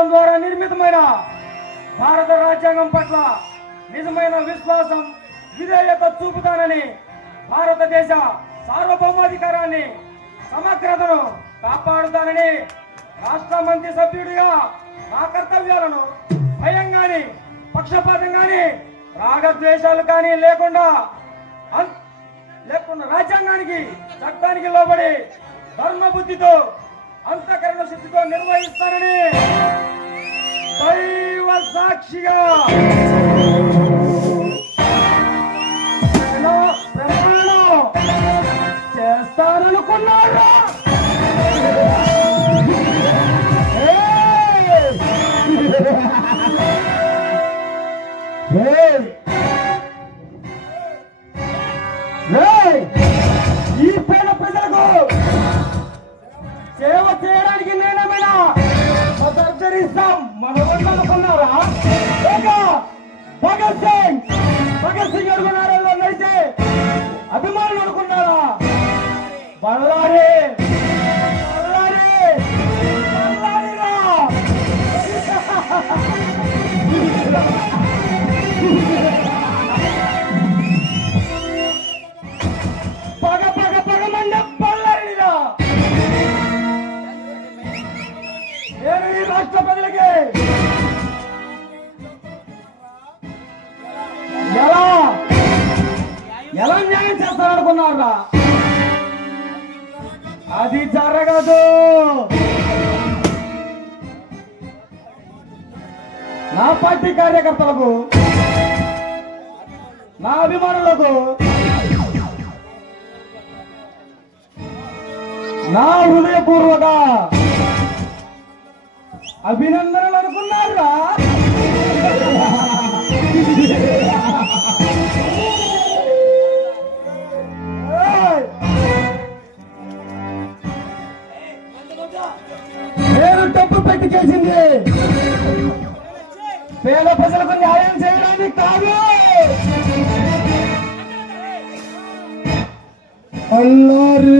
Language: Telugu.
సంవిధానం ద్వారా నిర్మితమైన భారత రాజ్యాంగం పట్ల నిజమైన విశ్వాసం విధేయత చూపుతానని, భారతదేశ సార్వభౌమాధికారాన్ని సమగ్రతను కాపాడుతానని రాష్ట్ర మంత్రి సభ్యుడిగా నా కర్తవ్యాలను భయం గాని పక్షపాతం గాని రాగద్వేషాలు కానీ లేకుండా రాజ్యాంగానికి చట్టానికి లోబడి ధర్మబుద్ధితో అంతఃకరణ శక్తితో నిర్వహిస్తానని దైవ సాక్షిగా ప్రమాణం చేస్తాననుకున్నారా? ఈ పేద ప్రజలకు సేవ చేయడానికి నేనేమైనా సర్జరిస్తాం మనకున్నారా? భగత్ సింగ్ అనుకున్నారా? అయితే అభిమానులు అనుకున్నారా? బళ్ళారి నేను ఈ రాష్ట్ర ప్రజలకి ఎలా న్యాయం చేస్తారనుకున్నారా? అది జరగదు. నా పార్టీ కార్యకర్తలకు, నా అభిమానులకు నా హృదయపూర్వక అభినందనలు అనుకున్నారా? నేను డబ్బు పెట్టి చేసింది పేద ప్రజలకు న్యాయం చేయడానికి కాదు. అల్లారి